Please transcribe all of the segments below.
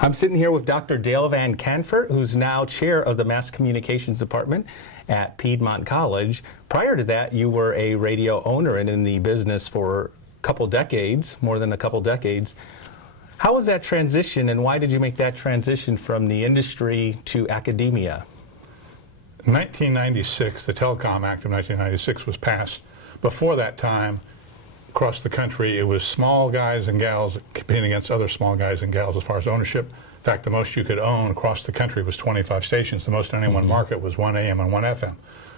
I'm sitting here with Dr. Dale Van Cantfort, who's now chair of the Mass Communications Department at Piedmont College. Prior to that, you were a radio owner and in the business for a couple decades, more than a couple decades. How was that transition, and why did you make that transition from the industry to academia? In 1996, the Telecom Act of 1996 was passed. Before that time, across the country, it was small guys and gals competing against other small guys and gals as far as ownership. In fact, the most you could own across the country was 25 stations. The most in any one market was 1 AM and 1 FM.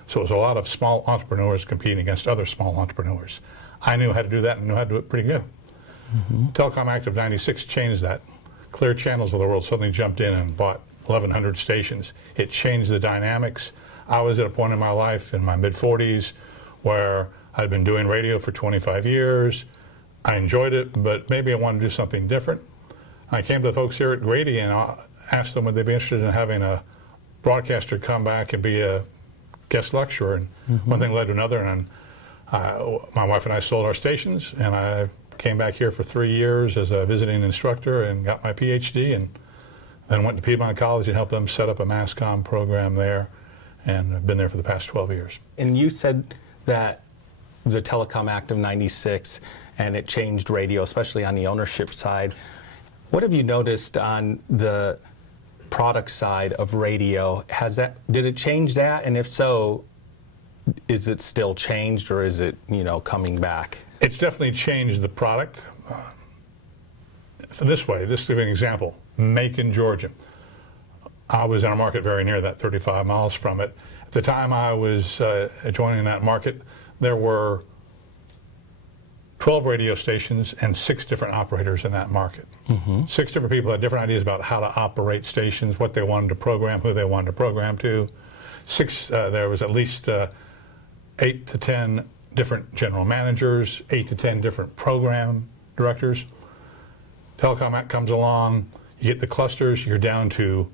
So it was a lot of small entrepreneurs competing against other small entrepreneurs. I knew how to do that and knew how to do it pretty good. Telecom Act of 96 changed that. Clear Channels of the world suddenly jumped in and bought 1,100 stations. It changed the dynamics. I was at a point in my life in my mid-40s where I'd been doing radio for 25 years. I enjoyed it, but maybe I wanted to do something different. I came to the folks here at Grady and I asked them would they be interested in having a broadcaster come back and be a guest lecturer. And one thing led to another, and my wife and I sold our stations, and I came back here for 3 years as a visiting instructor and got my PhD, and then went to Piedmont College and helped them set up a mass comm program there, and I've been there for the past 12 years. And you said that the Telecom Act of 96 and it changed radio, especially on the ownership side. What have you noticed on the product side of radio? Did it change that? And if so, is it still changed, or is it, coming back? It's definitely changed the product. This way, just to give you an example, Macon, Georgia. I was in a market very near that, 35 miles from it. At the time I was joining that market, there were 12 radio stations and 6 different operators in that market. 6 different people had different ideas about how to operate stations, what they wanted to program, who they wanted to program to. There was at least 8 to 10 different general managers, 8 to 10 different program directors. Telecom Act comes along, you get the clusters, you're down to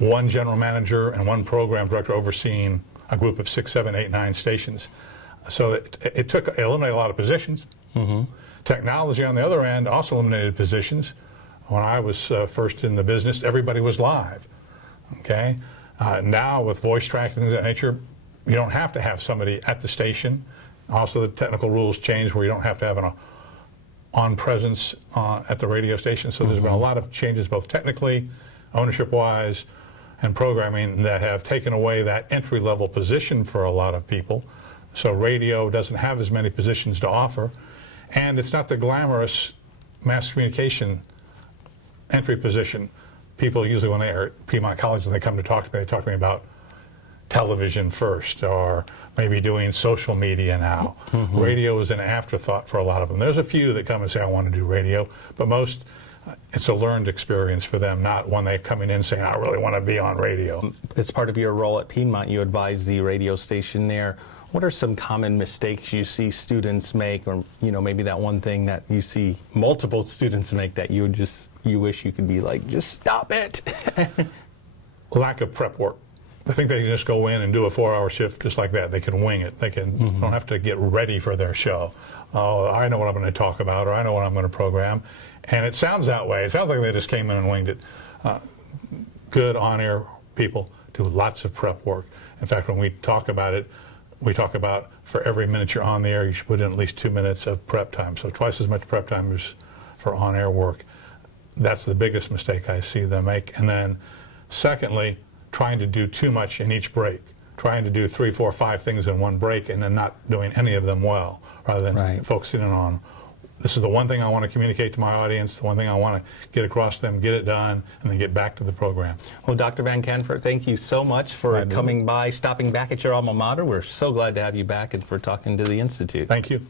1 general manager and 1 program director overseeing a group of 6, 7, 8, 9 stations. So it eliminated a lot of positions. Technology on the other end also eliminated positions. When I was first in the business, everybody was live. Okay. Now with voice tracking and that nature, you don't have to have somebody at the station. Also, the technical rules changed where you don't have to have an on presence at the radio station. So there's been a lot of changes, both technically, ownership-wise, and programming, that have taken away that entry-level position for a lot of people. So radio doesn't have as many positions to offer, and it's not the glamorous mass communication entry position. People usually, when they are at Piedmont College and they come to talk to me, they talk to me about television first, or maybe doing social media now. Radio is an afterthought for a lot of them. There's a few that come and say, I want to do radio, but most, it's a learned experience for them, not one they coming in saying, I really want to be on radio. As part of your role at Piedmont, you advise the radio station there. What are some common mistakes you see students make, or maybe that one thing that you see multiple students make that you wish you could be like, just stop it? Lack of prep work. I think they can just go in and do a 4-hour shift just like that. They can wing it. They can don't have to get ready for their show. Oh, I know what I'm going to talk about, or I know what I'm going to program. And it sounds that way. It sounds like they just came in and winged it. Good on-air people do lots of prep work. In fact, when we talk about it, we talk about for every minute you're on the air, you should put in at least 2 minutes of prep time. So twice as much prep time as for on-air work. That's the biggest mistake I see them make. And then secondly, trying to do too much in each break, trying to do 3, 4, 5 things in one break and then not doing any of them well, rather than focusing on, this is the one thing I want to communicate to my audience, the one thing I want to get across to them, get it done, and then get back to the program. Well, Dr. Van Cantfort, thank you so much for coming by, stopping back at your alma mater. We're so glad to have you back and for talking to the Institute. Thank you.